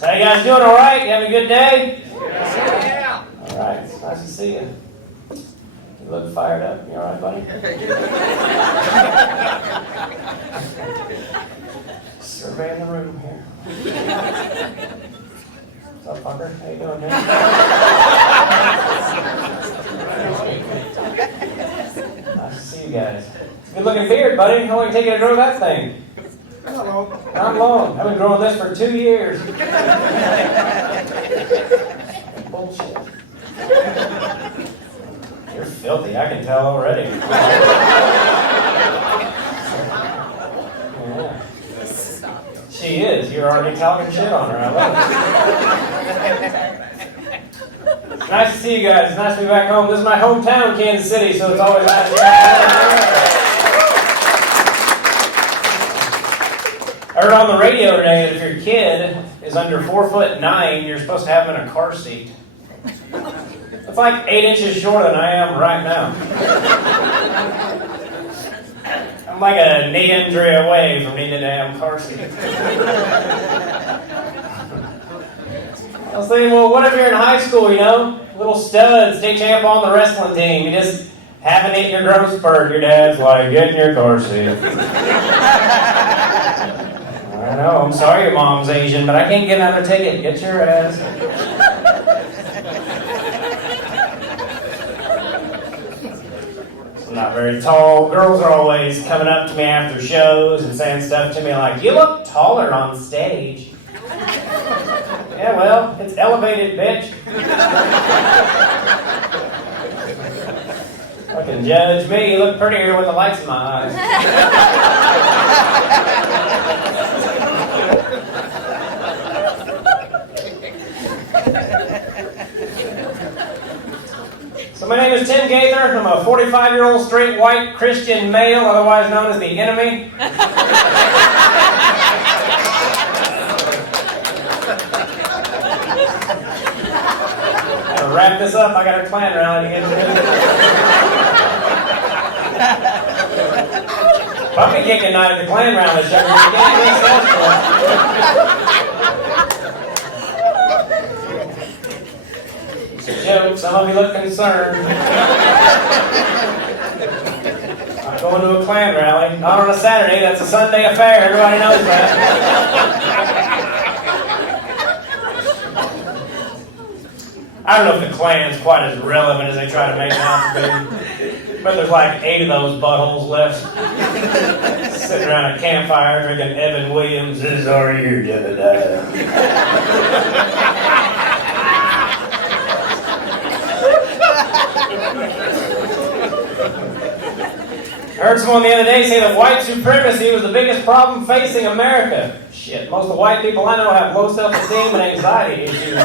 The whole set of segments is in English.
So how you guys doing all right? You having a good day? Yeah. All right, it's nice to see you. You look fired up. You all right, buddy? Surveying the room here. What's up, fucker? How you doing, man? Nice to see you guys. Good looking beard, buddy. How long did it take you to grow that thing? Not long. Not long. I've been growing this for 2 years. Bullshit. You're filthy, I can tell already. Yeah. She is. You're already talking shit on her. I love it. It's nice to see you guys. It's nice to be back home. This is my hometown, Kansas City, so it's always nice to be back. I heard on the radio today that if your kid is under 4'9", you're supposed to have him in a car seat. It's like 8 inches shorter than I am right now. I'm like a knee injury away from needing a damn car seat. I was thinking, well, what if you're in high school, you know? Little stud, state champ on the wrestling team. You just haven't eaten your growth spurt. Your dad's like, get in your car seat. I know, I'm sorry your mom's Asian, but I can't get another ticket. Get your ass. I'm not very tall. Girls are always coming up to me after shows and saying stuff to me like, you look taller on stage. Yeah, well, it's elevated, bitch. Fucking judge me. You look prettier with the lights in my eyes. So my name is Tim Gaither. I'm a 45-year-old straight white Christian male, otherwise known as the enemy. To wrap this up, I got a Klan rally to get to. Puppy kicking night at the Klan rally, sugar. You can't be successful. It's a joke. Some of you look concerned. I'm going to a Klan rally. Not on a Saturday. That's a Sunday affair. Everybody knows that. I don't know if the Klan's quite as relevant as they try to make it out to be. But there's like 8 of those buttholes left. Sitting around a campfire drinking Evan Williams' This Is Our Year, Jedediah. I heard someone the other day say that white supremacy was the biggest problem facing America. Shit, most of the white people I know have low self-esteem and anxiety issues.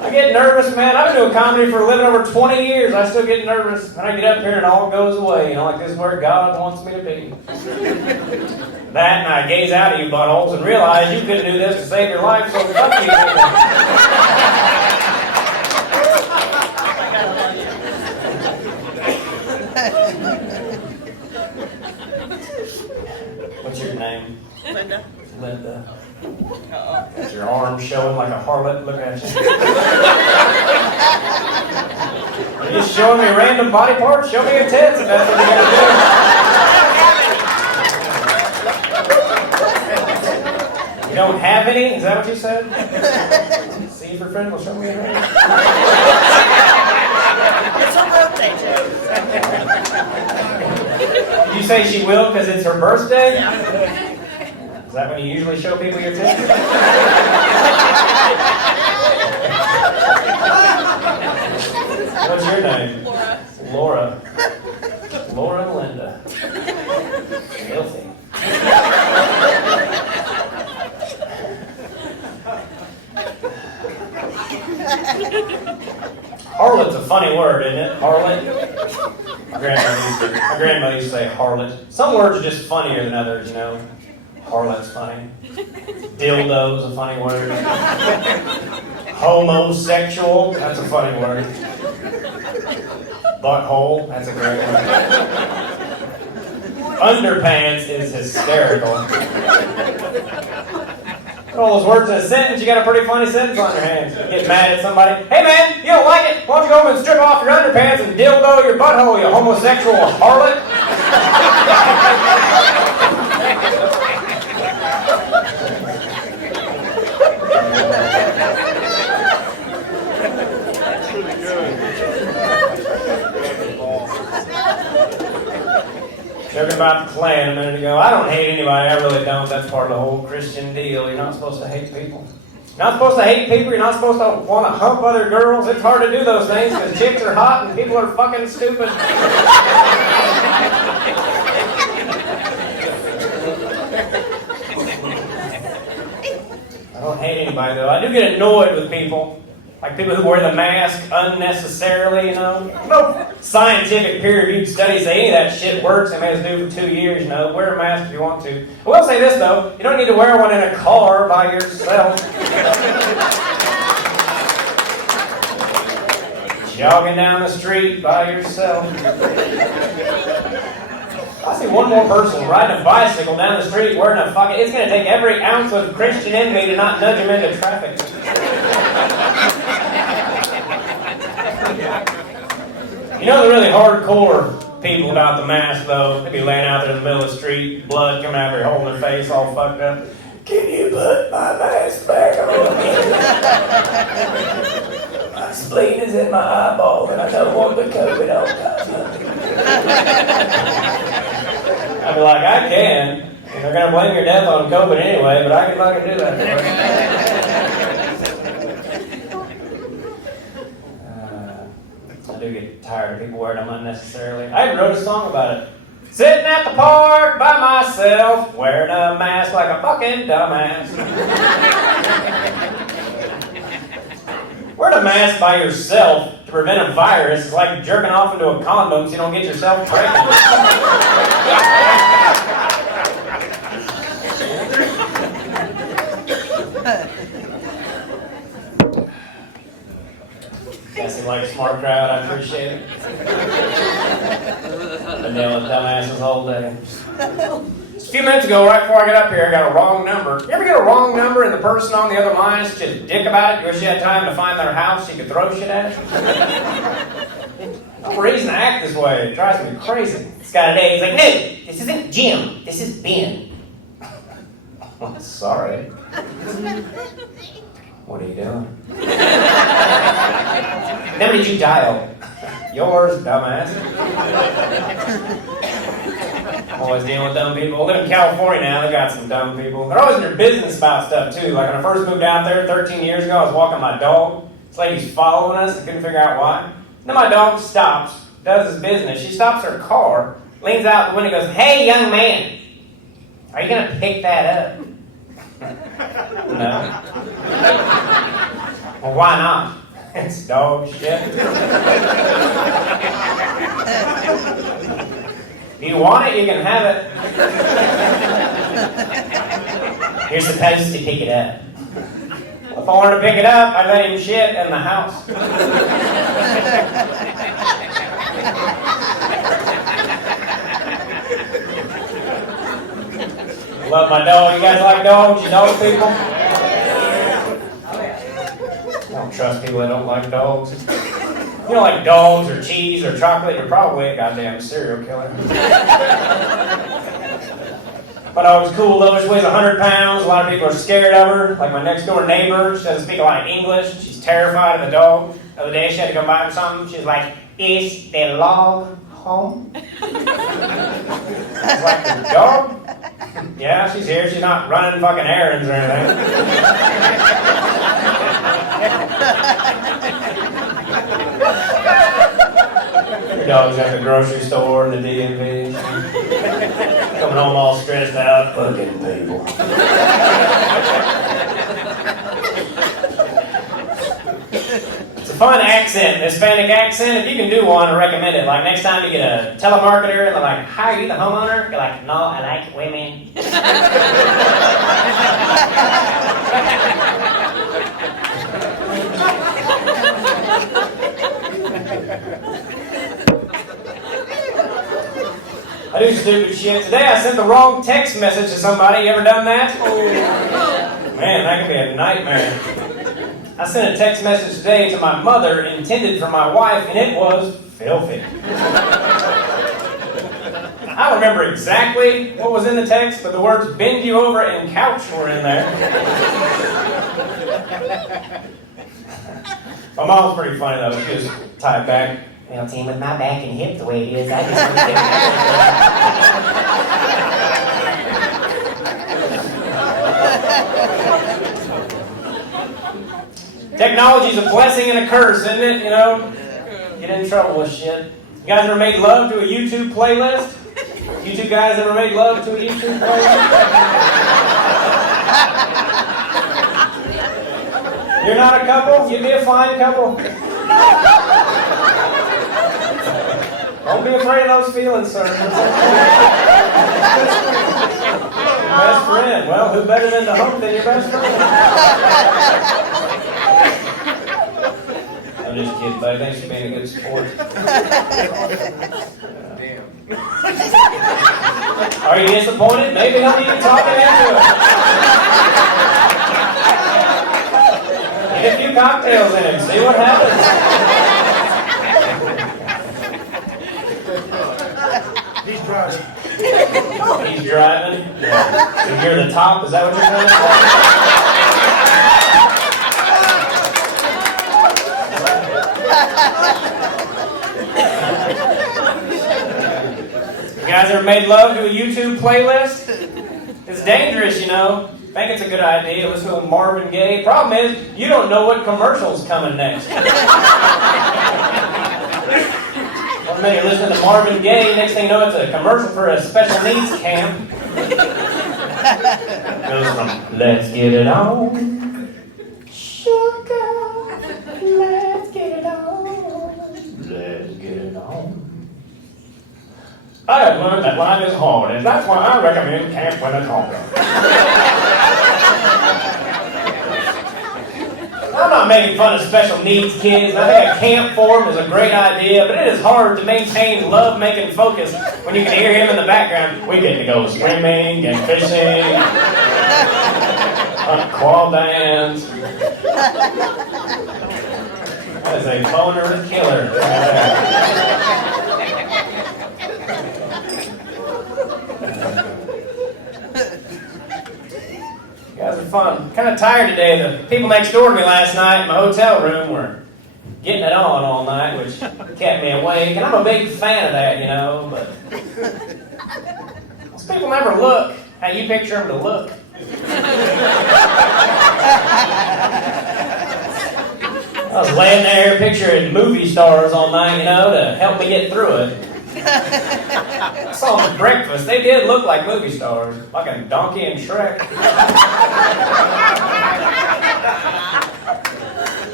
I get nervous, man. I've been doing comedy for a living over 20 years. I still get nervous. And I get up here and it all goes away. You know, like this is where God wants me to be. That and I gaze out at you buttholes and realize you couldn't do this to save your life, so fuck you. What's your name? Linda. Linda. Is your arm showing like a harlot? Look at you. You're just showing me random body parts? Show me your tits if that's what you're gonna do. You don't have any? Is that what you said? See if your friend will show me your hand. It's her birthday, too. Did you say she will because it's her birthday? Yeah. Is that when you usually show people your tits? What's your name? Laura. Laura. Laura and Linda. Filthy. Harlot's a funny word, isn't it? Harlot. My grandmother used to say harlot. Some words are just funnier than others, you know. Harlot's funny. Dildo's a funny word. Homosexual, that's a funny word. Butthole, that's a great word. Underpants is hysterical. All those words in a sentence, you got a pretty funny sentence on your hands. Get mad at somebody. Hey man, you don't like it? Why don't you go home and strip off your underpants and dildo your butthole, you homosexual harlot? Talking about the Klan a minute ago. I don't hate anybody. I really don't. That's part of the whole Christian deal. You're not supposed to hate people. You're not supposed to hate people. You're not supposed to want to hump other girls. It's hard to do those things because chicks are hot and people are fucking stupid. I don't hate anybody though. I do get annoyed with people. Like people who wear the mask unnecessarily, you know. No scientific peer-reviewed studies say any of that shit works. They made us do it for 2 years, you know. Wear a mask if you want to. I will say this, though. You don't need to wear one in a car by yourself. Jogging down the street by yourself. I see one more person riding a bicycle down the street wearing a fucking... It's going to take every ounce of Christian in me to not nudge him into traffic. You know the really hardcore people about the mask, though? They be laying out there in the middle of the street, blood coming out of their hole in their face, all fucked up. Can you put my mask back on? My spleen is in my eyeball, and I don't want the COVID on top of it. I'd be like, I can. And they're gonna blame your death on COVID anyway, but I can fucking do that. I do get tired of people wearing them unnecessarily. I even wrote a song about it. Sitting at the park by myself, wearing a mask like a fucking dumbass. Wearing a mask by yourself to prevent a virus is like jerking off into a condom so you don't get yourself pregnant. That seemed like a smart crowd. I appreciate it. Been dealing with dumbasses all day. Just a few minutes ago, right before I got up here, I got a wrong number. You ever get a wrong number and the person on the other line is just a dick about it? You wish you had time to find their house so you could throw shit at it? No reason to act this way. It drives me crazy. This guy today, he's like, no, this isn't Jim. This is Ben. I'm sorry. What are you doing? Number did you dial? Yours, dumbass. I'm always dealing with dumb people. I live in California now, they've got some dumb people. They're always in their business about stuff too. Like when I first moved out there 13 years ago, I was walking my dog. This lady's following us, I couldn't figure out why. Then my dog stops, does his business. She stops her car, leans out the window and goes, hey young man, are you gonna pick that up? No. Well, why not? It's dog shit. If you want it, you can have it. You're supposed to pick it up. Well, if I wanted to pick it up, I'd let him shit in the house. Love my dog. You guys like dogs? You dog people? I don't trust people that don't like dogs. If you don't like dogs or cheese or chocolate, you're probably a goddamn serial killer. My dog's cool though. She weighs 100 pounds. A lot of people are scared of her. Like my next door neighbor, she doesn't speak a lot of English. She's terrified of the dog. The other day she had to go buy him something. She was like, is the log home? I was like, the dog? Yeah, she's here. She's not running fucking errands or anything. Your dog's at the grocery store and the DMV. Coming home all stressed out. Fucking people. It's a fun accent, Hispanic accent. If you can do one, I recommend it. Like next time you get a telemarketer and they're like, hi, are you the homeowner? You're like, no, I like women. I I do stupid shit. Today I sent the wrong text message to somebody. You ever done that? Man, that can be a nightmare. I sent a text message today to my mother intended for my wife, and it was filthy. I don't remember exactly what was in the text, but the words bend you over and couch were in there. My mom's pretty funny though. She was tied back. Well, team, with my back and hip the way it is, I just want to get Technology's a blessing and a curse, isn't it? You know? Get in trouble with shit. You guys ever made love to a YouTube playlist? You two guys ever made love to a YouTube playlist? You're not a couple? You'd be a fine couple. Don't be afraid of those feelings, sir. Best friend. Well, who better than to hump than your best friend? I'm just kidding, buddy. Thanks for being a good sport. Are you disappointed? Maybe he'll need to talk it into it. Get a few cocktails in him. See what happens. He's driving. He's driving? Yeah. So you're the top? Is that what you're trying to say? You guys ever made love to a YouTube playlist? It's dangerous, you know. I think it's a good idea. Listen to Marvin Gaye. Problem is, you don't know what commercial's coming next. One minute you're listening to Marvin Gaye, next thing you know, it's a commercial for a special needs camp. Goes from, let's get it on. Sugar, let's get it on. Let's get it on. I have learned that life is hard, and that's why I recommend Camp Winnetonka. I'm not making fun of special needs kids. I think a camp for them is a great idea, but it is hard to maintain love-making focus when you can hear him in the background. We get to go swimming and fishing, hunt quail That is a boner killer. You guys are fun. Kind of tired today. The people next door to me last night in my hotel room were getting it on all night, which kept me awake. And I'm a big fan of that, you know, but most people never look how you picture them to look. I was laying there picturing movie stars all night, you know, to help me get through it. I saw them at breakfast. They did look like movie stars, like a donkey and Shrek.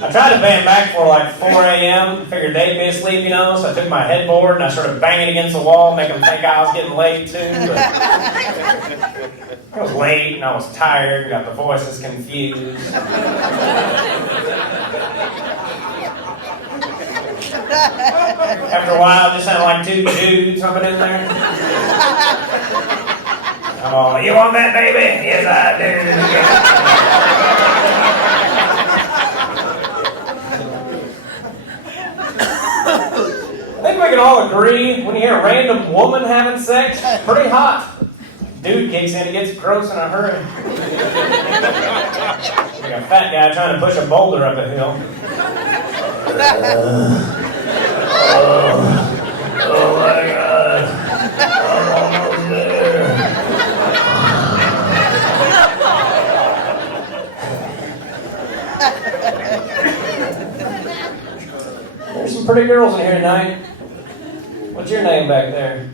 I tried to band back for like 4 a.m. Figured they'd be asleep, you know, so I took my headboard and I started banging against the wall, making them think I was getting late too. But I was late and I was tired, got the voices confused. After a while, it just sounded like two dudes jumping in there. Oh, you want that, baby? Yes, I do. I think we can all agree when you hear a random woman having sex, pretty hot. Dude kicks in and gets gross in a hurry. Like a fat guy trying to push a boulder up a hill. Oh my God. I'm almost there. There's some pretty girls in here tonight. What's your name back there?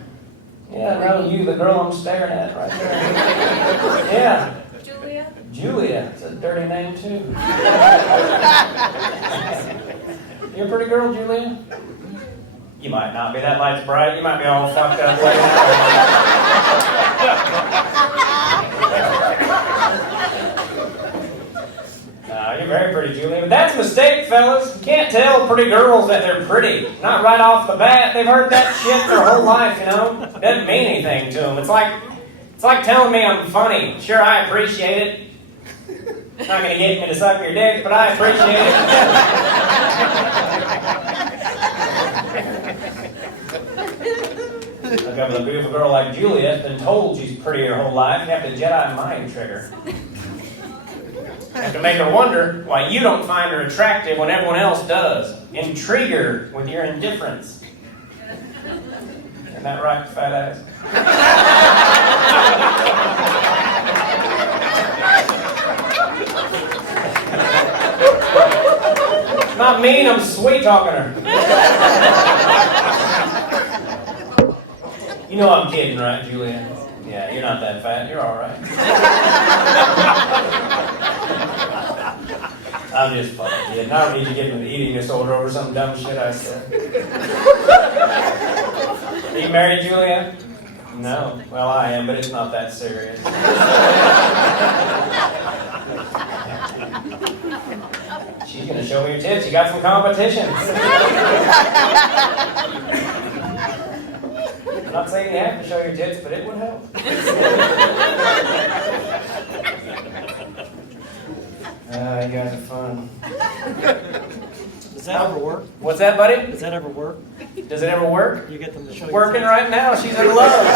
Yeah, no, you, the girl I'm staring at right there. Yeah. Julia. Julia. It's a dirty name too. You a pretty girl, Julia? You might not be. That light's bright. You might be all fucked up right now. No, you're very pretty pretty, Julia. But that's a mistake, fellas. You can't tell pretty girls that they're pretty. Not right off the bat. They've heard that shit their whole life, you know? It doesn't mean anything to them. It's like telling me I'm funny. Sure, I appreciate it. It's not going to get me to suck your dick, but I appreciate it. Look up with a beautiful girl like Julia that's been told she's pretty her whole life. You have to Jedi mind trick her. You have to make her wonder why you don't find her attractive when everyone else does. Intrigue her with your indifference. Isn't that right, fat ass? Not mean, I'm sweet talking her. You know I'm kidding, right, Julia? Yeah, you're not that fat. You're all right. I'm just fucking kidding. I don't need to get an eating disorder over some dumb shit I said. Are you married, Julia? No. Well, I am, but it's not that serious. She's gonna show me your tits. You got some competition. I'm not saying you have to show your tits, but it would help. You guys are fun. Does that ever work? What's that, buddy? Does that ever work? Does it ever work? You get them to show you. Working right now. She's in love.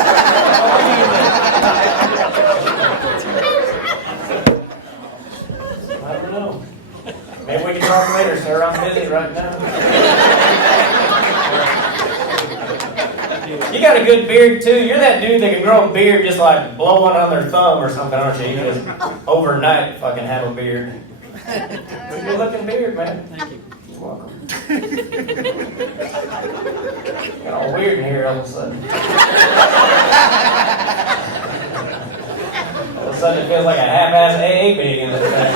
I don't know. Maybe we can talk later, sir. I'm busy right now. You got a good beard, too. You're that dude that can grow a beard just like blow one on their thumb or something, aren't you? You can just overnight fucking have a beard. Good looking beard, man. Thank you. You're welcome. Got all weird in here all of a sudden. All of a sudden it feels like a half-ass AA meeting in this thing.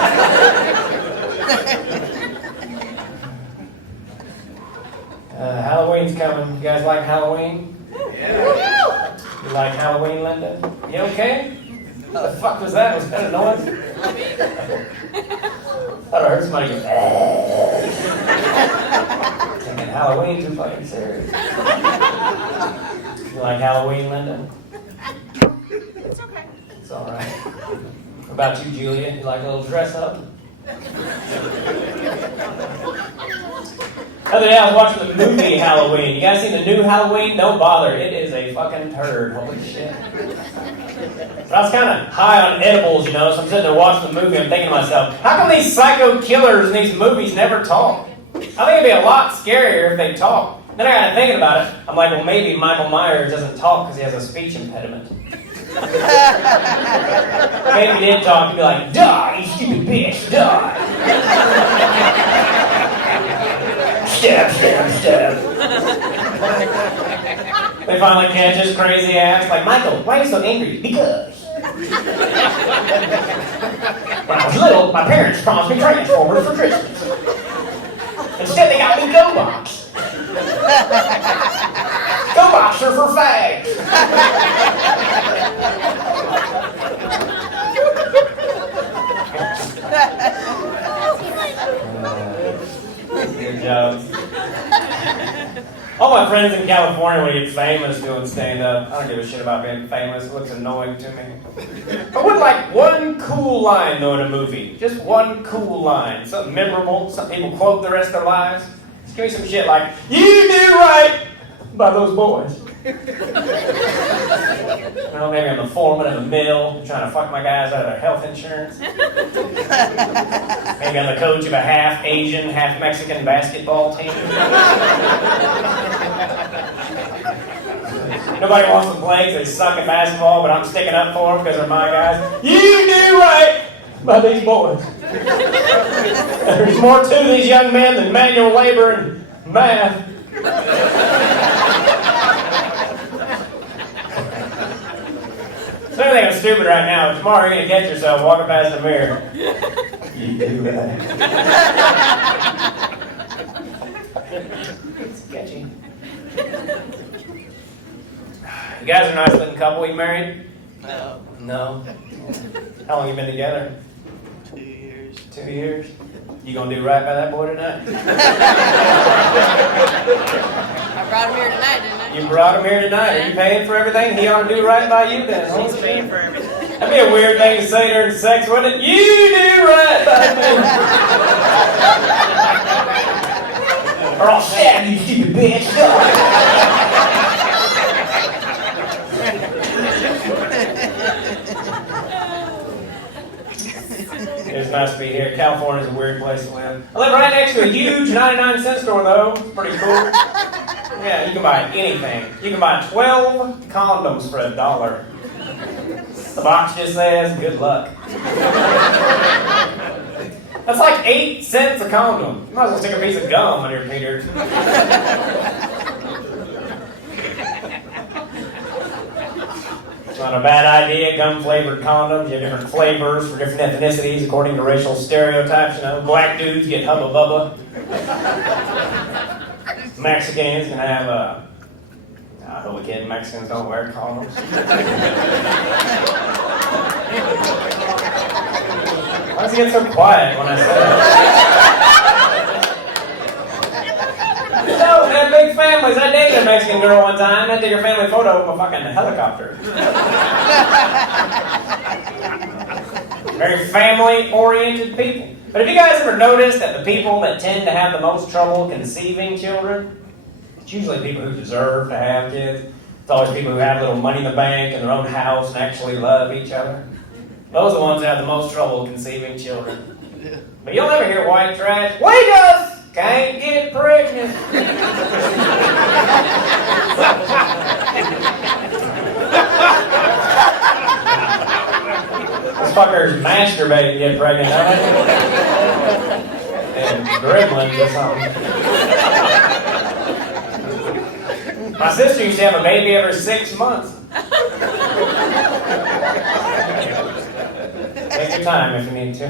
Halloween's coming. You guys like Halloween? Yeah. You like Halloween, Linda? You okay? What the fuck was that? Was that a noise? I thought I heard somebody go, thinking Halloween, too fucking serious. You like Halloween, Linda? It's okay. It's alright. What about you, Julia? You like a little dress up? The other day I was watching the movie Halloween. You guys seen the new Halloween? Don't bother. It is a fucking turd. Holy shit. But I was kind of high on edibles, you know, so I'm sitting there watching the movie and I'm thinking to myself, how come these psycho killers in these movies never talk? I think it'd be a lot scarier if they talk. Then I got to thinking about it. I'm like, well, maybe Michael Myers doesn't talk because he has a speech impediment. Maybe if he did talk, he'd be like, die, you stupid bitch, die. Stab, stab, stab. They finally catch his crazy ass. Like, Michael, why are you so angry? Because. When I was little, my parents promised me Transformers for Christmas. Instead, they got me GoBots. GoBots are for fags. Good job. All my friends in California want to get famous doing stand-up. I don't give a shit about being famous. It looks annoying to me. I would like one cool line, though, in a movie. Just one cool line. Something memorable. Something people quote the rest of their lives. Just give me some shit like, you do right by those boys. You know, maybe I'm the foreman of a mill trying to fuck my guys out of their health insurance. Maybe I'm the coach of a half Asian, half Mexican basketball team. Nobody wants to play because they suck at basketball, but I'm sticking up for them because they're my guys. You do right by these boys. There's more to these young men than manual labor and math. So I think I'm stupid right now. Tomorrow you're going to catch yourself walking past the mirror. You do that. It's sketchy. You guys are a nice looking couple. You married? No. No. How long you been together? 2 years. years. 2 years. You gonna do right by that boy tonight? I brought him here tonight, didn't I? You brought him here tonight. Are you paying for everything? He ought to do right by you then. He's paying for everything. That'd be a weird thing to say during sex, wouldn't it? You do right by me. Or I'll stab you, stupid bitch. It's nice to be here. California's a weird place to live. I live right next to a huge 99-cent store, though. It's pretty cool. Yeah, you can buy anything. You can buy 12 condoms for $1. The box just says, good luck. That's like 8 cents a condom. You might as well stick a piece of gum on your Peter. It's not a bad idea, gum-flavored condoms. You have different flavors for different ethnicities according to racial stereotypes. You know, black dudes get Hubba Bubba. Mexicans can have I hope again, Mexicans don't wear condoms. Why does it get so quiet when I say that? No, they have big families. I dated a Mexican girl one time. I took her family photo of a fucking helicopter. Very family-oriented people. But have you guys ever noticed that the people that tend to have the most trouble conceiving children, it's usually people who deserve to have kids. It's always people who have a little money in the bank and their own house and actually love each other. Those are the ones that have the most trouble conceiving children. But you'll never hear white trash. We just can't get pregnant. Those fuckers masturbate and get pregnant, don't they? And gremlins or something. My sister used to have a baby every 6 months. Take your time if you need to.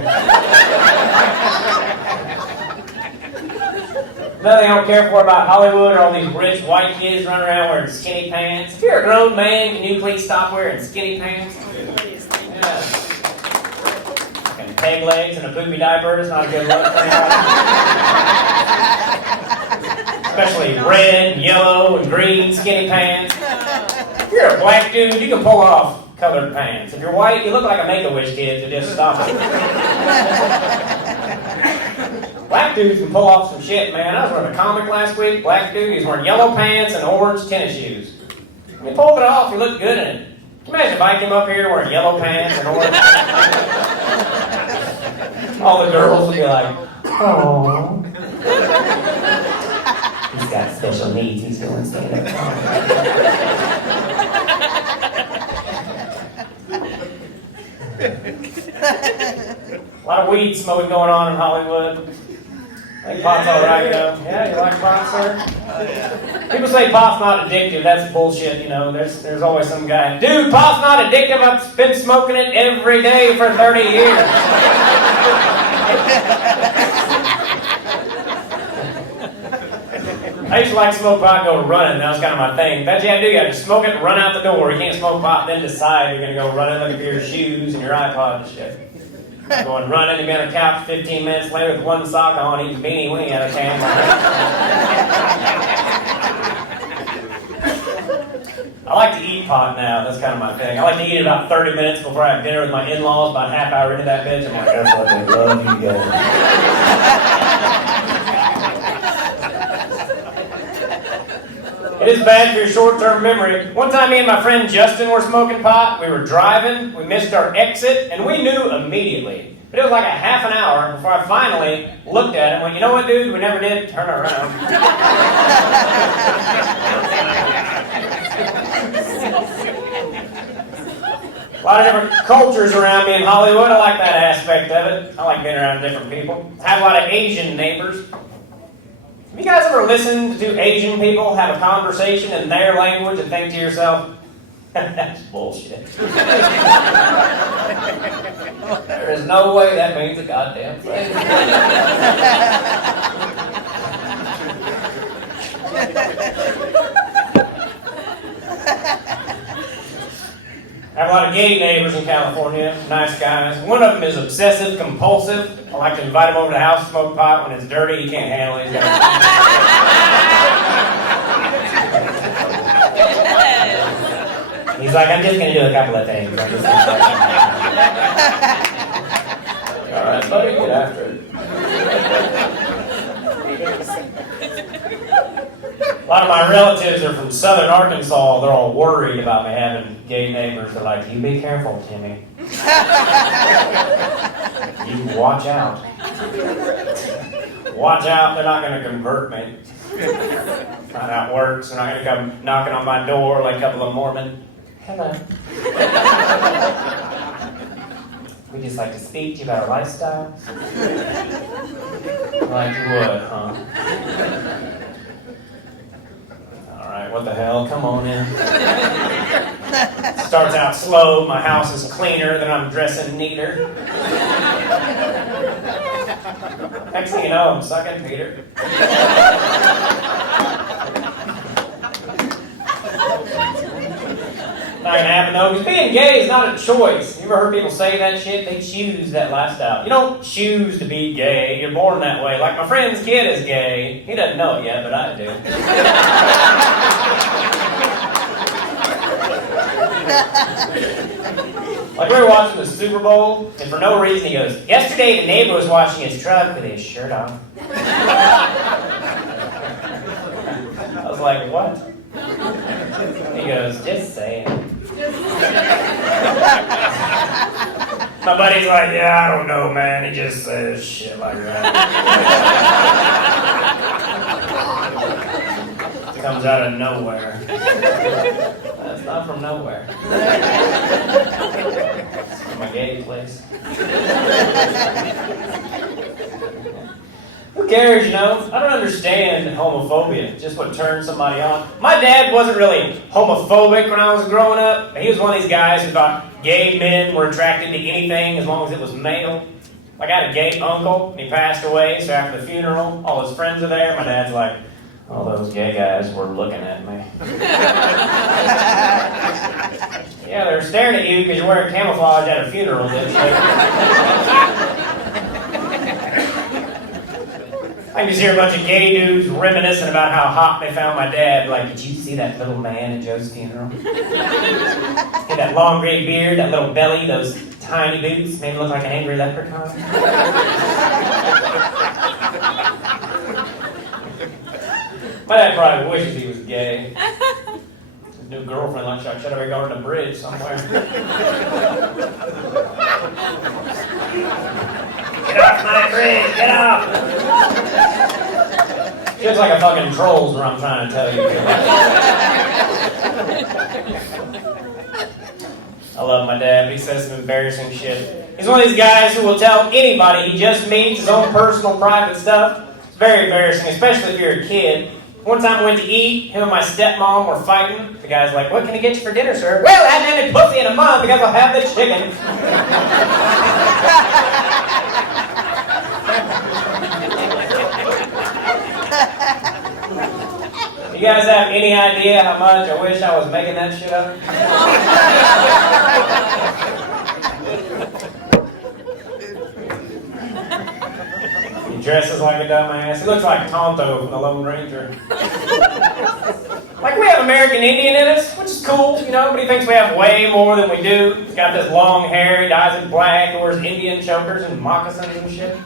Nothing I don't care for about Hollywood are all these rich white kids running around wearing skinny pants. If you're a grown man, can you please stop wearing skinny pants? Yeah. And peg legs and a poopy diaper is not a good look for anybody. Especially red, and yellow, and green skinny pants. If you're a black dude, you can pull off colored pants. If you're white, you look like a Make-A-Wish kid, so just stop it. Black dudes can pull off some shit, man. I was reading a comic last week. Black dude, he's wearing yellow pants and orange tennis shoes. He pulled it off, he looked good in it. Can you imagine if I came up here wearing yellow pants and orange? All the girls would be like, oh. He's got special needs, he's going to stand up. A lot of weed smoking going on in Hollywood. I think pot's alright, though. Yeah, you like pot, sir? Oh, yeah. People say pot's not addictive. That's bullshit, you know. There's always some guy, dude, pot's not addictive. I've been smoking it every day for 30 years. I used to like to smoke pot and go running. That was kind of my thing. That's what you have to do. You have to smoke it and run out the door. You can't smoke pot and then decide you're going to go running, looking for your shoes and your iPod and shit. Going running, you'll be on the couch 15 minutes later with one sock on, eating beanie weenie out of can. I like to eat pot now. That's kind of my thing. I like to eat it about 30 minutes before I have dinner with my in-laws. About a half hour into that bitch, I'm like, I fucking love you guys. It is bad for your short-term memory. One time me and my friend Justin were smoking pot. We were driving. We missed our exit, and we knew immediately. But it was like a half an hour before I finally looked at him and went, you know what, dude? We never did turn around. A lot of different cultures around me in Hollywood. I like that aspect of it. I like being around different people. I have a lot of Asian neighbors. Have you guys ever listened to Asian people have a conversation in their language and think to yourself, that's bullshit. There is no way that means a goddamn thing. I have a lot of gay neighbors in California, nice guys. One of them is obsessive compulsive. I like to invite him over to the house to smoke pot. When it's dirty, he can't handle it. He's like, I'm just going to do a couple of things. All right, buddy, get after it. A lot of my relatives are from southern Arkansas. They're all worried about me having gay neighbors. They're like, you be careful, Timmy. You watch out. Watch out, they're not going to convert me. Find out works. They're not going to come knocking on my door like a couple of Mormon. Hello. We just like to speak to you about our lifestyle. Like you would, huh? Alright, what the hell? Come on in. Starts out slow, my house is cleaner, then I'm dressing neater. Next thing you know, I'm sucking Peter. Not gonna happen though, because being gay is not a choice. You ever heard people say that shit? They choose that lifestyle. You don't choose to be gay, you're born that way. Like my friend's kid is gay. He doesn't know it yet, but I do. Like we were watching the Super Bowl, and for no reason he goes, yesterday the neighbor was washing his truck with his shirt on. I was like, what? He goes, just saying. My buddy's like, yeah, I don't know, man. He just says shit like that. It comes out of nowhere. That's not from nowhere. It's from a gay place. Who cares, you know? I don't understand homophobia, just what turns somebody on. My dad wasn't really homophobic when I was growing up. He was one of these guys who thought gay men were attracted to anything as long as it was male. Like I had a gay uncle, and he passed away, so after the funeral, all his friends are there. My dad's like, all those gay guys were looking at me. Yeah, they're staring at you because you're wearing camouflage at a funeral, didn't you? I can just hear a bunch of gay dudes reminiscing about how hot they found my dad. Like, did you see that little man at Joe's funeral? He had that long gray beard, that little belly, those tiny boots, made him look like an angry leprechaun. My dad probably wishes he was gay. His new girlfriend like shot every guard on a bridge somewhere. Get off my bridge! Get off! Just like a fucking troll's what I'm trying to tell you. I love my dad, but he says some embarrassing shit. He's one of these guys who will tell anybody he just meets his own personal private stuff. It's very embarrassing, especially if you're a kid. One time I went to eat, him and my stepmom were fighting. The guy's like, what can I get you for dinner, sir? Well, I haven't had any pussy in a month because I'll have the chicken. You guys have any idea how much I wish I was making that shit up? He dresses like a dumbass. He looks like Tonto from the Lone Ranger. Like we have American Indian in us, which is cool, you know, but he thinks we have way more than we do. He's got this long hair, he dyes it black, he wears Indian chokers and moccasins and shit.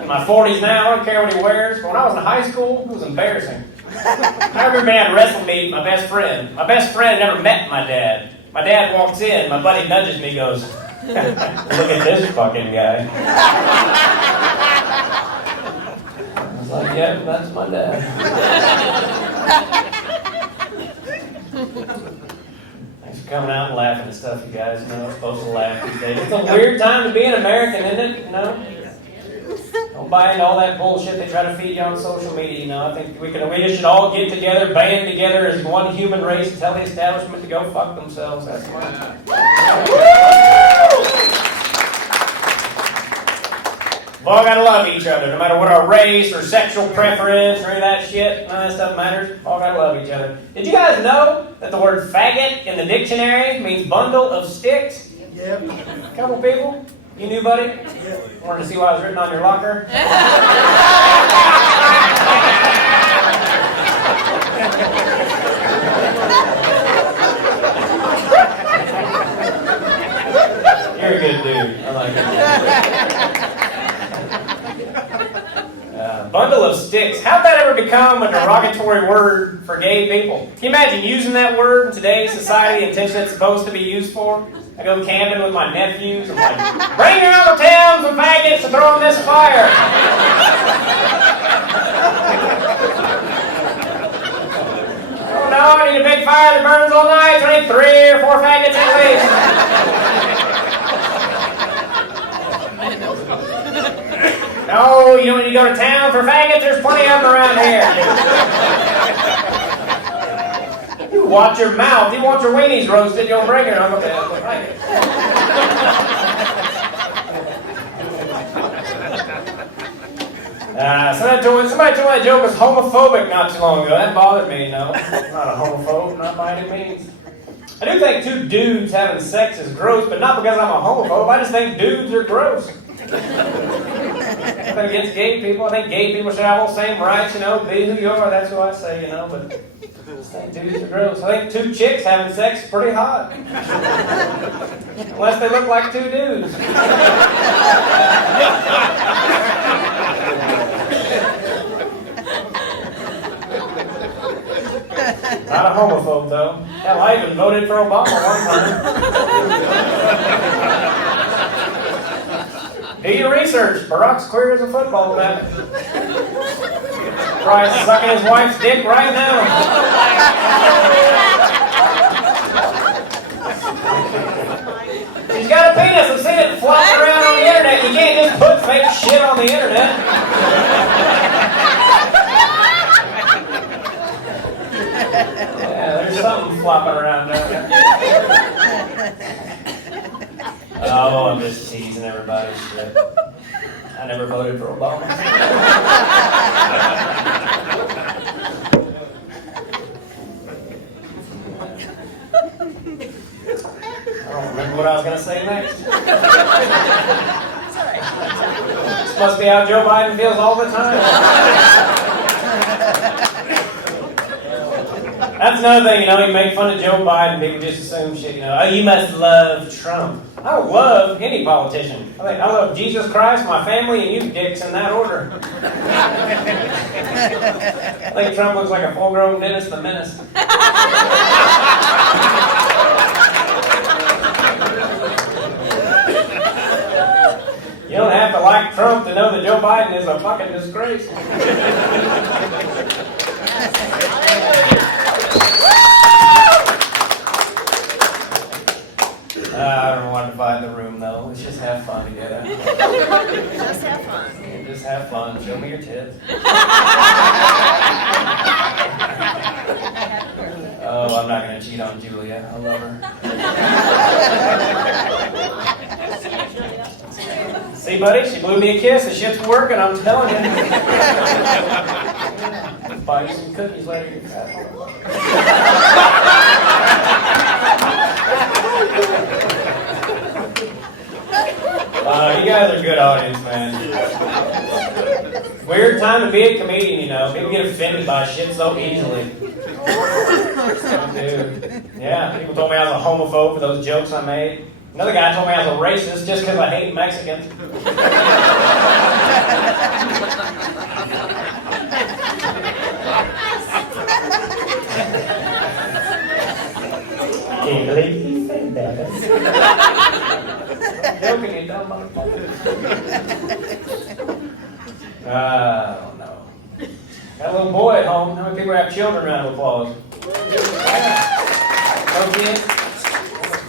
In my 40s now, I don't care what he wears, but when I was in high school, it was embarrassing. I remember being at a wrestling meet, my best friend. My best friend had never met my dad. My dad walks in, my buddy nudges me, goes, look at this fucking guy. I was like, yeah, that's my dad. Thanks for coming out and laughing and stuff, you guys. You know, I'm supposed to laugh these days. It's a weird time to be an American, isn't it? You know? Don't buy into all that bullshit they try to feed you on social media. You know, I think we should all get together, band together as one human race, and tell the establishment to go fuck themselves. That's mine. We all gotta love each other, no matter what our race or sexual preference or any of that shit. None of that stuff matters. We all gotta love each other. Did you guys know that that the word faggot in the dictionary means bundle of sticks? Yep. Couple people? You knew, buddy? Yep. Wanted to see what was written on your locker? You're a good dude. I like it. Bundle of sticks. How'd that ever become a derogatory word for gay people? Can you imagine using that word in today's society, the intention it's supposed to be used for? I go camping with my nephews. I'm like, bring your Uncle Tim some faggots to throw in this fire. Oh no, I need a big fire that burns all night. So I need 3 or 4 faggots at least. No, you don't need to go to town for faggots. There's plenty of them around here. You watch your mouth. You want your weenies roasted. You don't bring your Uncle Tim some faggots. Somebody told me that joke was homophobic not too long ago. That bothered me, I'm not a homophobe, not by any means. I do think 2 dudes having sex is gross, but not because I'm a homophobe. I just think dudes are gross. Nothing against gay people. I think gay people should have all the same rights, be who you are. That's what I say, but I just think dudes are gross. I think 2 chicks having sex is pretty hot. Unless they look like 2 dudes. Not a homophobe, though. Hell, I even voted for Obama one time. Do your research. Barack's queer as a football bat. Probably sucking his wife's dick right now. She's got a penis. I've seen it flopping around on the internet. You can't just put fake shit on the internet. There's something flopping around down there. Oh, I'm just teasing everybody. Shit. I never voted for Obama. I don't remember what I was going to say next. This must be how Joe Biden feels all the time. That's another thing, you make fun of Joe Biden, people just assume shit, oh, you must love Trump. I don't love any politician. I love Jesus Christ, my family, and you dicks in that order. I think Trump looks like a full-grown Dennis the Menace. You don't have to like Trump to know that Joe Biden is a fucking disgrace. I don't want to divide the room, though. Let's just have fun together. Just have fun. Yeah, just have fun. Show me your tits. Oh, I'm not going to cheat on Julia. I love her. See, buddy? She blew me a kiss. The shit's working, I'm telling you. Buy you some cookies later. You guys are a good audience, man. Weird time to be a comedian, People get offended by shit so easily. Dude. Yeah, people told me I was a homophobe for those jokes I made. Another guy told me I was a racist just because I hate Mexicans. Can't believe you said that. Joking, you dumb motherfucker. I don't know. Got a little boy at home. How many people have children? Round of applause. No kids?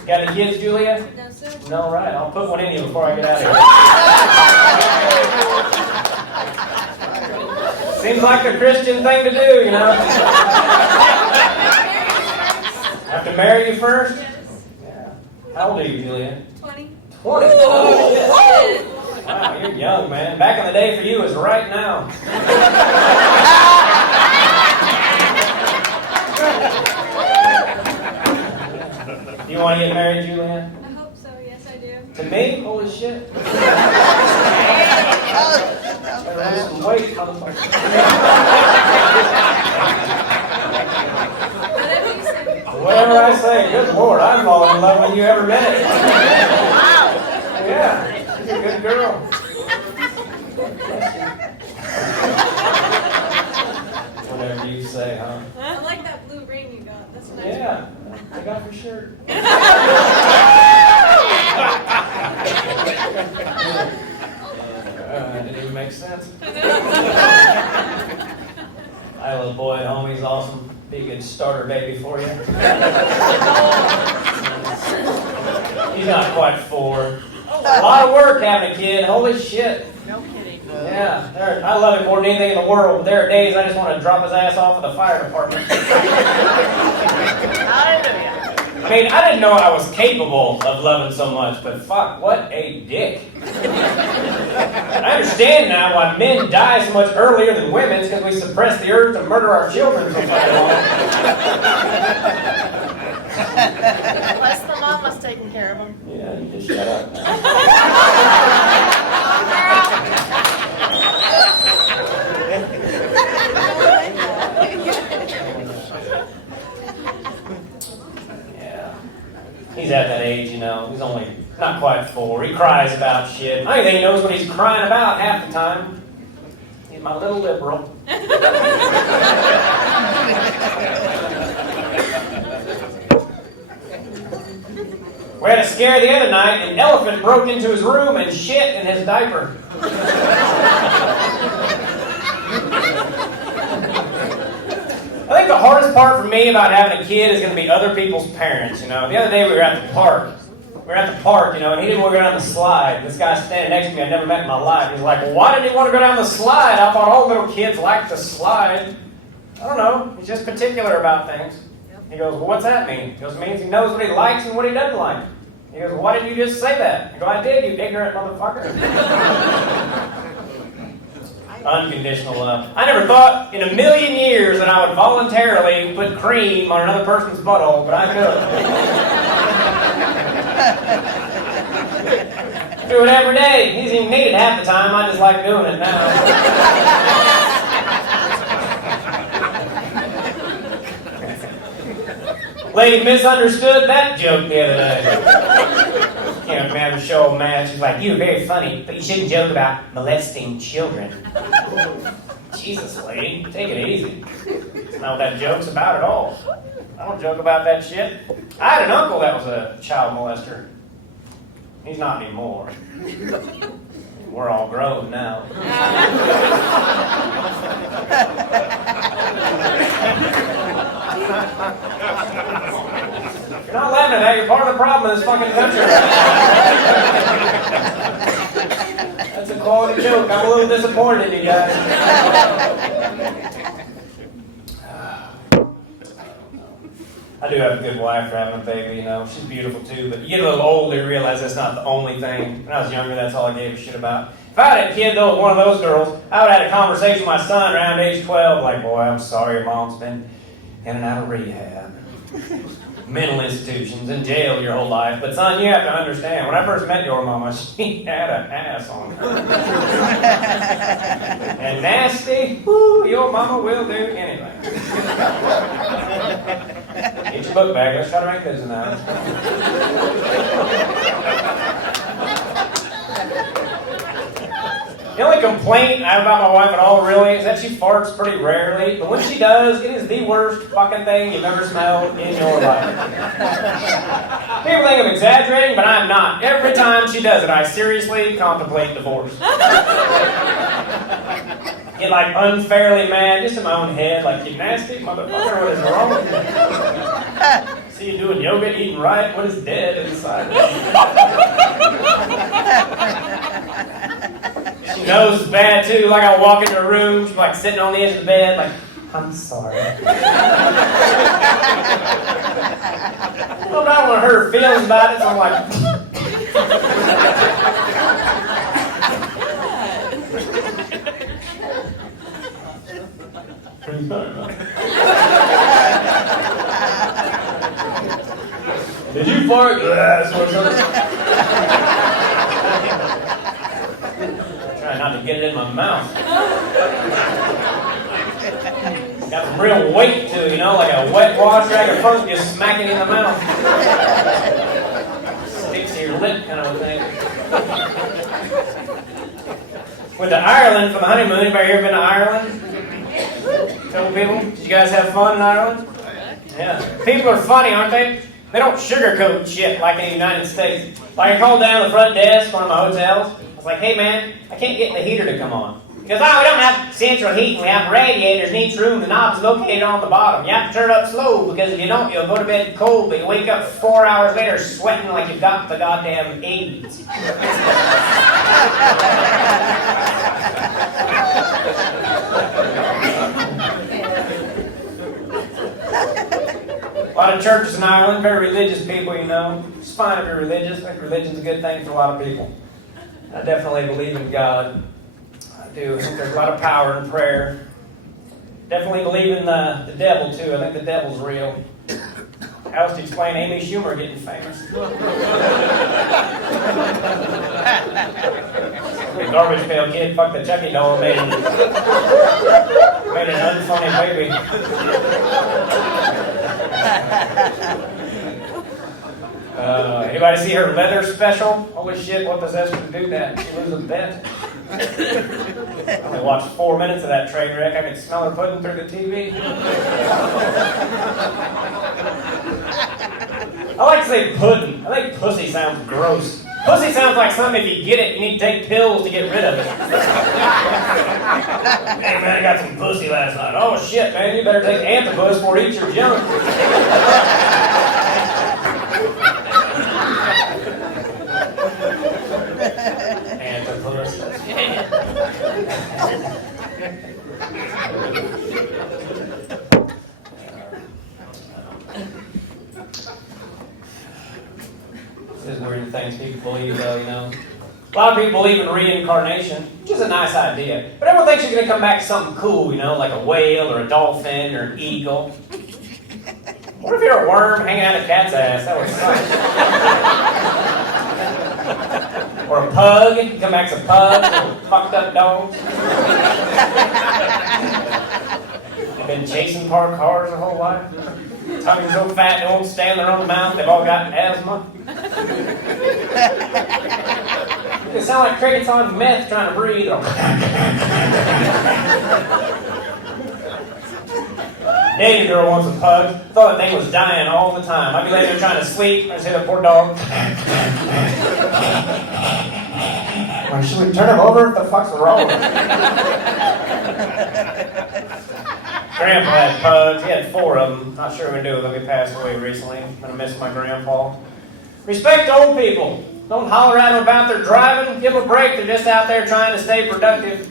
Got any kids, Julia? No, sir. No, right. I'll put one in you before I get out of here. Seems like a Christian thing to do, Have to marry you first? Yeah. How old are you, Julia? 20. 20? Oh, wow, you're young, man. Back in the day for you is right now. You want to get married, Julianne? I hope so, yes I do. To me? Holy shit. Better lose some weight, motherfucker. Whatever you say. Whatever I say, good Lord, I'd fall in love when you ever met it. Yeah, she's a good girl. Whatever you say, huh? I like that blue ring you got. That's nice. Yeah, I got your shirt. That didn't even make sense. My little boy at home, he's awesome. Be a good starter baby for you. He's not quite 4. A lot of work having a kid. Holy shit. No kidding. Yeah, I love it more than anything in the world. There are days I just want to drop his ass off at the fire department. Hallelujah. I mean, I didn't know I was capable of loving so much, but fuck, what a dick. I understand now why men die so much earlier than women. It's because we suppress the urge to murder our children so fucking long. Plus the mama's taking care of them. Yeah, you just shut up now. Yeah. He's at that age, you know. He's only not quite 4. He cries about shit. I don't think he knows what he's crying about half the time. He's my little liberal. We had a scare the other night. An elephant broke into his room and shit in his diaper. I think the hardest part for me about having a kid is going to be other people's parents, you know. The other day we were at the park. You know, and he didn't want to go down the slide. This guy standing next to me I'd never met in my life. He's like, well, why didn't he want to go down the slide? I thought all little kids like to slide. I don't know. He's just particular about things. He goes, well, what's that mean? He goes, it means he knows what he likes and what he doesn't like. He goes, well, why didn't you just say that? I go, I did, you ignorant motherfucker. Unconditional love. I never thought in a million years that I would voluntarily put cream on another person's butthole, but I could. Do it every day. He doesn't even need it half the time. I just like doing it now. Lady misunderstood that joke the other day. Came up after the show, man. She's like, "You're very funny, but you shouldn't joke about molesting children." Jesus, lady, take it easy. That's not what that joke's about at all. I don't joke about that shit. I had an uncle that was a child molester. He's not anymore. We're all grown now. If you're not laughing at that, you're part of the problem in this fucking country. That's a quality joke. I'm a little disappointed in you guys. I do have a good wife for having a baby, you know. She's beautiful too, but you get a little older, you realize that's not the only thing. When I was younger, that's all I gave a shit about. If I had a kid, though, with one of those girls, I would have had a conversation with my son around age 12, like, boy, I'm sorry your mom's been in and out of rehab, mental institutions, in jail your whole life. But son, you have to understand, when I first met your mama, she had an ass on her. And nasty, whoo, your mama will do anything. Get your book bag, let's try to make this tonight. The only complaint I have about my wife at all, really, is that she farts pretty rarely. But when she does, it is the worst fucking thing you've ever smelled in your life. People think I'm exaggerating, but I'm not. Every time she does it, I seriously contemplate divorce. Get like unfairly mad, just in my own head, like, you nasty motherfucker, what is wrong with you? See you doing yoga, eating right, what is dead inside? She knows it's bad too, like I walk into a room, she's like sitting on the edge of the bed, like, I'm sorry. I don't want to hurt her feelings about it, so I'm like, did you fart Mark. That's what trying not to get it in my mouth. Got some real weight to it, you know, like a wet wash rag of funk, just smack it in the mouth. Sticks to your lip kind of a thing. Went to Ireland for the honeymoon. Anybody ever been to Ireland? Couple people? Did you guys have fun in Ireland? Yeah. People are funny, aren't they? They don't sugarcoat shit like in the United States. Like I called down the front desk, one of my hotels. I was like, hey man, I can't get the heater to come on. He goes, oh, we don't have central heating. We have radiators in each room. The knob's located on the bottom. You have to turn it up slow because if you don't, you'll go to bed cold, but you wake up 4 hours later sweating like you've got the goddamn AIDS. A lot of churches in Ireland, very religious people, you know. It's fine to be religious. I think religion's a good thing for a lot of people. I definitely believe in God. I do. I think there's a lot of power in prayer. Definitely believe in the devil, too. I think the devil's real. How else do you explain Amy Schumer getting famous? The garbage pail kid fucked the Chucky doll and made an unfunny baby. Anybody see her leather special? Holy shit, what possessed her to do that? She lose a bet. I only watched 4 minutes of that train wreck. I could smell her pudding through the TV. I like to say pudding. I think pussy sounds gross. Pussy sounds like something, if you get it, you need to take pills to get rid of it. Hey man, I got some pussy last night. Oh shit, man, you better take Antabus before you eat your junk. Antabus. There's weird things people believe, though, you know. A lot of people believe in reincarnation, which is a nice idea. But everyone thinks you're going to come back to something cool, you know, like a whale or a dolphin or an eagle. What if you're a worm hanging out a cat's ass? That would suck. Or a pug. You come back as a pug, fucked up dog. They've been chasing parked cars their whole life. Tongues so fat they won't stay in their own mouth. They've all got asthma. They sound like crickets on meth trying to breathe. Dating girl wants a pug. Thought that thing was dying all the time. I'd be laying there trying to sleep. I'd say the poor dog. Well, should we turn him over? What the fuck's wrong with him? Grandpa had pugs. He had 4 of them. Not sure what to do with them. He passed away recently. I'm going to miss my grandpa. Respect old people. Don't holler at them about their driving. Give them a break. They're just out there trying to stay productive.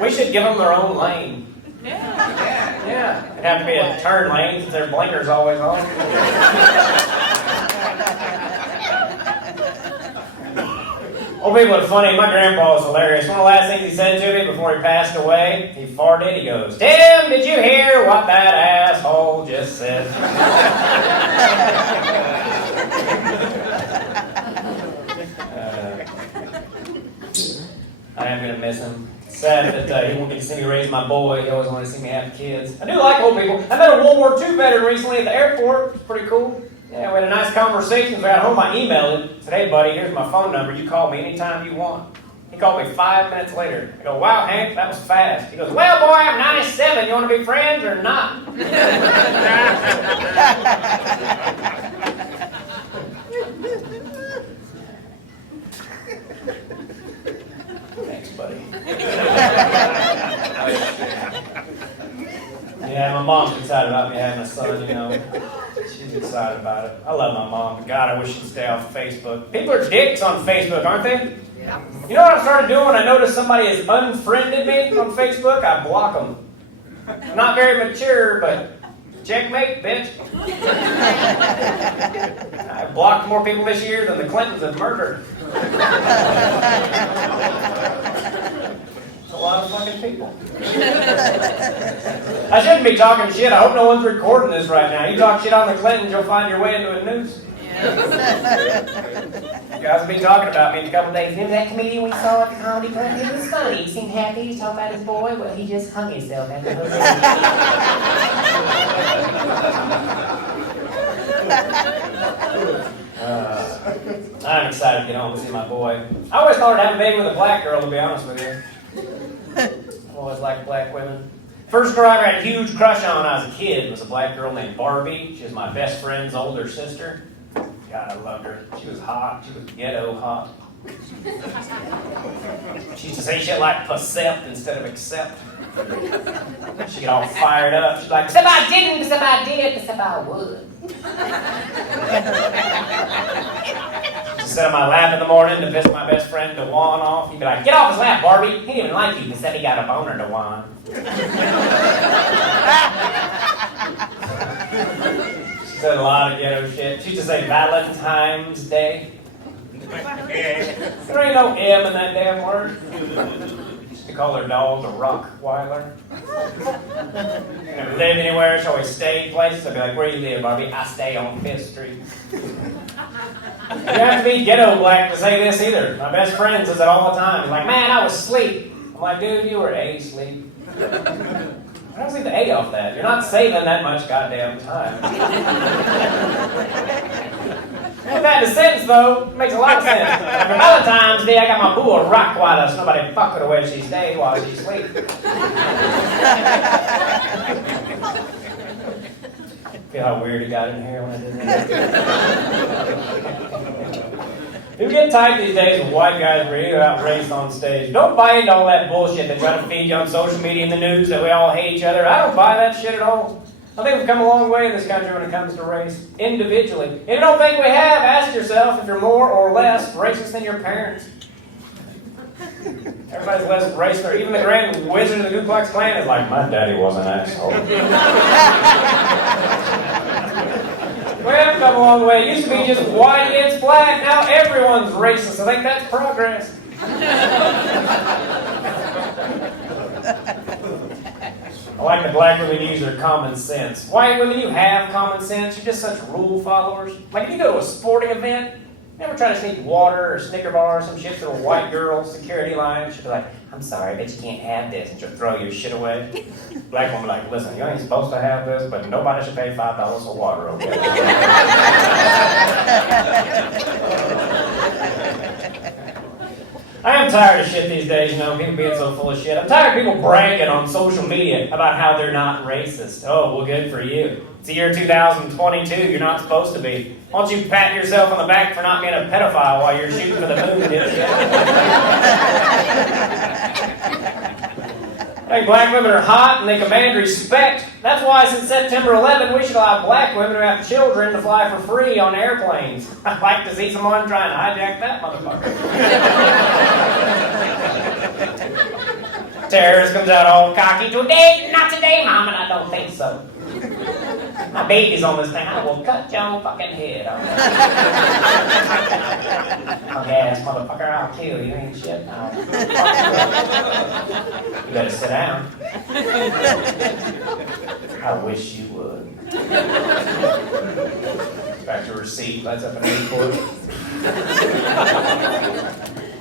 We should give them their own lane. Yeah. It'd have to be a turn lane since their blinker's always on. Old people are funny. My grandpa was hilarious. One of the last things he said to me before he passed away, he farted. He goes, Tim, did you hear what that asshole just said? I am going to miss him. Sad that he won't get to see me raise my boy. He always wanted to see me have kids. I do like old people. I met a World War II veteran recently at the airport. It's pretty cool. Yeah, we had a nice conversation. So I got home, I emailed him. Said, hey, buddy, here's my phone number. You call me anytime you want. He called me 5 minutes later. I go, wow, Hank, that was fast. He goes, well, boy, I'm 97. You want to be friends or not? Thanks, buddy. Yeah, my mom's excited about me having a son, you know. She's excited about it. I love my mom, but God, I wish she'd stay off Facebook. People are dicks on Facebook, aren't they? Yeah. You know what I started doing when I noticed somebody has unfriended me on Facebook? I block them. I'm not very mature, but checkmate, bitch. I blocked more people this year than the Clintons have murdered. A lot of fucking people. I shouldn't be talking shit. I hope no one's recording this right now. You talk shit on the Clintons, you'll find your way into the news. Yeah. You guys will be talking about me in a couple days. Remember that comedian we saw at the comedy club? He was funny. He seemed happy. He was talking about his boy. Well, he just hung himself at the hotel. I'm excited to get home and see my boy. I always thought I'd have a baby with a black girl, to be honest with you. I always liked black women. First girl I ever had a huge crush on when I was a kid was a black girl named Barbie. She was my best friend's older sister. God, I loved her. She was hot. She was ghetto hot. She used to say shit like "percept" instead of "accept." She'd get all fired up. She'd be like, "Except I didn't, except I did, except I would." She'd sit on my lap in the morning to piss my best friend DeJuan off. He'd be like, "Get off his lap, Barbie. He didn't even like you, except he got a boner, DeJuan." She said a lot of ghetto shit. She used to say Valentine's Day. There ain't no M in that damn word. She used to call her dog a Rockweiler. Never lived anywhere. She always stayed places. I'd be like, "Where you live, Barbie?" "I stay on 5th Street." You don't have to be ghetto black to say this either. My best friend says it all the time. He's like, "Man, I was asleep." I'm like, "Dude, you were asleep." I don't see the A off that. You're not saving that much goddamn time. Put that in a sentence, though. It makes a lot of sense. After Valentine's Day, I got my boo a Rockweiler so nobody fuck with her where she stayed while she sleep. Feel how weird it got in here when I did that? People get tight these days with white guys reading about race on stage. Don't buy into all that bullshit they try to feed you on social media and the news that we all hate each other. I don't buy that shit at all. I think we've come a long way in this country when it comes to race, individually. If you don't think we have, ask yourself if you're more or less racist than your parents. Everybody's less racist. Even the Grand Wizard of the Ku Klux Klan is like, "My daddy was an asshole." We have come a long way. It used to be just white against black. Now everyone's racist. I think that's progress. I like the black women use their common sense. White women, you have common sense. You're just such rule followers. Like if you go to a sporting event, never try to sneak water or Snicker bar or some shit through a white girl security line. She'll be like, "I'm sorry, but you can't have this," and she'll throw your shit away. Black woman like, "Listen, you ain't supposed to have this, but nobody should pay $5 for water, okay?" I am tired of shit these days, people being so full of shit. I'm tired of people bragging on social media about how they're not racist. Oh, well, good for you. It's the year 2022. You're not supposed to be. Why don't you pat yourself on the back for not being a pedophile while you're shooting for the moon, dipshit? I think black women are hot and they command respect. That's why since September 11, we should allow black women who have children to fly for free on airplanes. I'd like to see someone try and hijack that motherfucker. Terrorist comes out all cocky. "Today, not today, Mom," and I don't think so. My baby's on this thing. I will cut your fucking head off. Punk ass motherfucker, I'll kill you. Ain't shit. You better sit down. I wish you would. Back to receipt. That's up in the airport.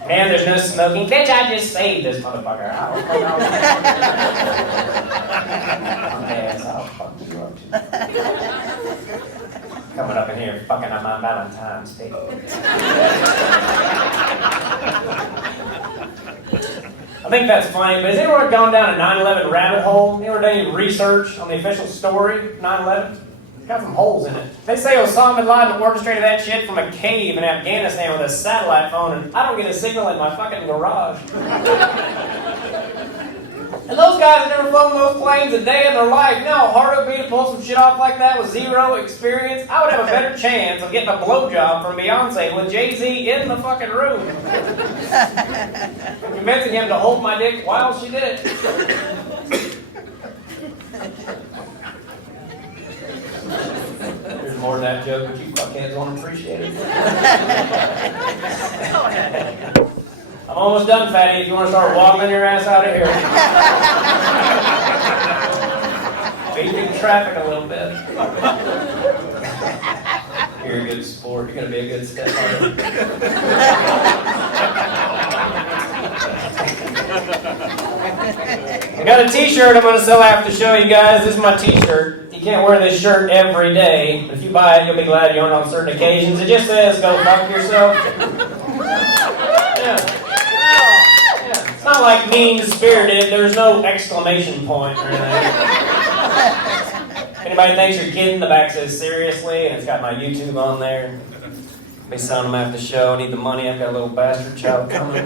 Man, there's no smoking. Bitch, I just saved this motherfucker. I'll fuck you up too. Coming up in here fucking on my Valentine's Day. I think that's funny, but has anyone gone down a 9/11 rabbit hole? You ever done any research on the official story of 9/11? It's got some holes in it. They say Osama bin Laden orchestrated that shit from a cave in Afghanistan with a satellite phone, and I don't get a signal in my fucking garage. And those guys have never flown those planes a day in their life. You know how hard it would be to pull some shit off like that with zero experience? I would have a better chance of getting a blowjob from Beyonce with Jay-Z in the fucking room. I'm convincing him to hold my dick while she did it. There's more than that joke, but you fuckheads won't appreciate it. I'm almost done, fatty. If you want to start wobbling your ass out of here. Beating traffic a little bit. you're a good sport. You're gonna be a good stepmother. I got a t-shirt I'm gonna sell after the show, you guys. This is my t-shirt. You can't wear this shirt every day, but if you buy it, you'll be glad you own it on certain occasions. It just says, go fuck yourself. Yeah. It's not like mean-spirited. There's no exclamation point or anything. If anybody thinks you're kidding, the back says seriously, and it's got my YouTube on there. Be selling them after the show. I need the money. I've got a little bastard child coming.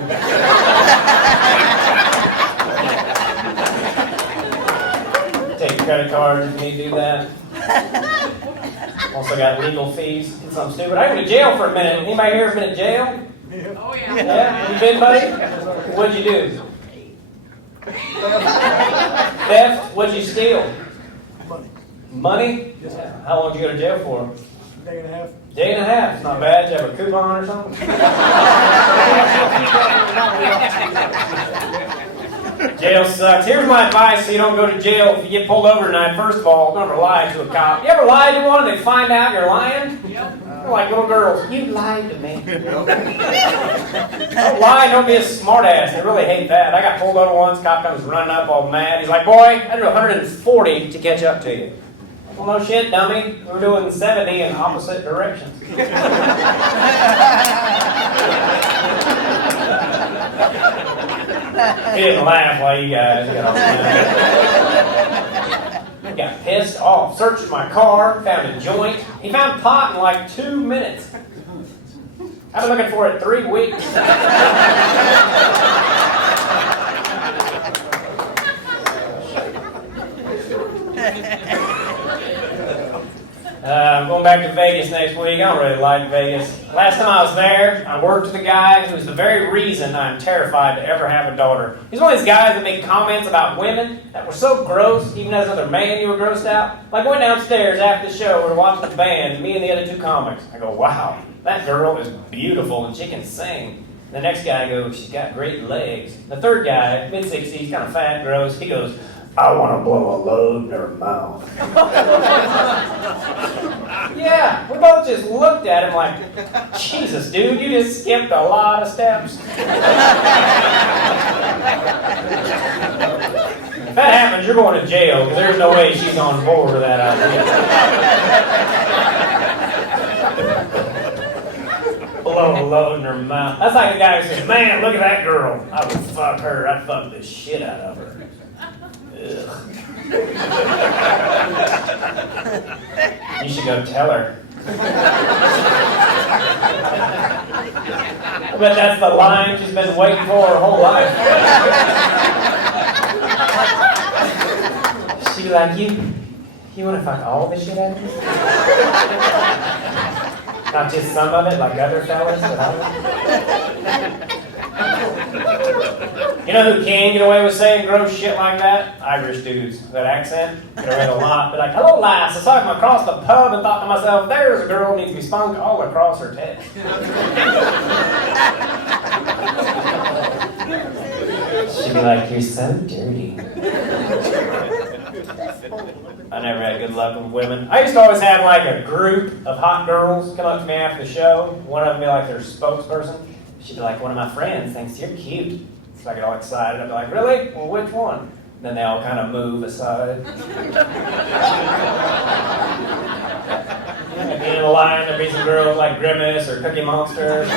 Take credit cards if you need to do that. Also got legal fees. Did something stupid. I went to jail for a minute. Anybody here ever been in jail? Oh, yeah. Yeah? You been, buddy? What'd you do? Theft? What'd you steal? Money. Money? Yeah. How long did you go to jail for? Day and a half. Day and a half. It's not bad. Did you have a coupon or something? Jail sucks. Here's my advice so you don't go to jail if you get pulled over tonight. First of all, don't ever lie to a cop. You ever lied to one and they find out you're lying? Yep. They're like little girls. You lied to me. Don't lie. Don't be a smartass. They really hate that. I got pulled over once. Cop comes running up all mad. He's like, boy, I do 140 to catch up to you. Well, no shit, dummy. We're doing 70 in opposite directions. He didn't laugh while you guys got off. I got pissed off. Searched my car, found a joint. He found pot in like 2 minutes. I've been looking for it 3 weeks. I'm going back to Vegas next week. I don't really like Vegas. Last time I was there, I worked with a guy who was the very reason I'm terrified to ever have a daughter. He's one of these guys that make comments about women that were so gross, even as another man you were grossed out. Like, I went downstairs after the show, we were watching the band, me and the other two comics. I go, wow, that girl is beautiful and she can sing. The next guy goes, she's got great legs. The third guy, mid-60s, kind of fat, gross, he goes, I want to blow a load in her mouth. Yeah, we both just looked at him like, Jesus, dude, you just skipped a lot of steps. If that happens, you're going to jail, because there's no way she's on board with that idea. Blow a load in her mouth. That's like the guy who says, man, look at that girl. I would fuck her. I'd fuck the shit out of her. Ugh. You should go tell her. I bet that's the line she's been waiting for her whole life. She'd be like, you want to fuck all the shit out of me? Not just some of it, like other fellas, but all of it? You know who can get away with saying gross shit like that? Irish dudes. That accent, get away with a lot. They're like, hello lass, I saw him across the pub and thought to myself, there's a girl who needs to be spunked all across her tits. She'd be like, you're so dirty. I never had good luck with women. I used to always have like a group of hot girls come up to me after the show. One of them be like their spokesperson. She'd be like, one of my friends thinks you're cute. So I get all excited. I'd be like, really? Well, which one? And then they all kind of move aside. At the end of the line, there'd be some girls like Grimace or Cookie Monster.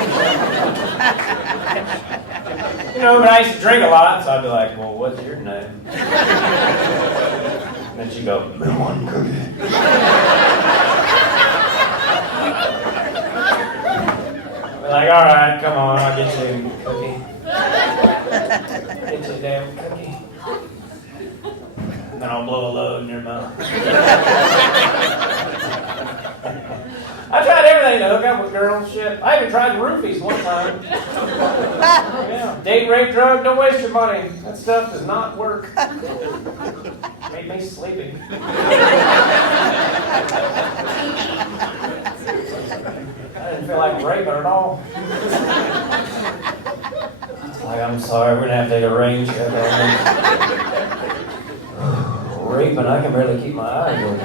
You know, but I used to drink a lot, so I'd be like, well, what's your name? And then she'd go, Lemon Cookie. Like, all right, come on, I'll get you a cookie. Get you a damn cookie. And then I'll blow a load in your mouth. I tried everything to hook up with girls, shit. I even tried roofies one time. Yeah. Date, rape, drug, don't waste your money. That stuff does not work. Made me sleepy. I didn't feel like raping at all. It's like, I'm sorry, we're gonna have to take a rain check on this. Raping, I can barely keep my eyes open.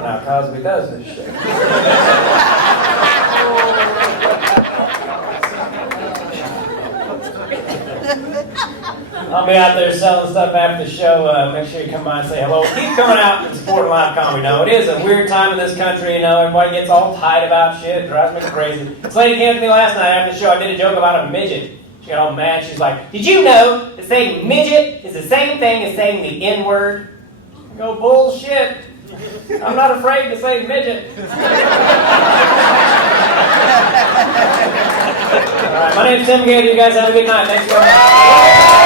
don't know how Cosby does this shit. I'll be out there selling stuff after the show. Make sure you come by and say hello. Keep coming out and supporting live comedy. No, it is a weird time in this country. You know, everybody gets all tight about shit. It drives me crazy. This lady came to me last night after the show. I did a joke about a midget. She got all mad. She's like, "Did you know that saying midget is the same thing as saying the N-word?" I go, "Bullshit. I'm not afraid to say midget." All right, my name's Tim Gaither. You guys have a good night. Thanks for coming.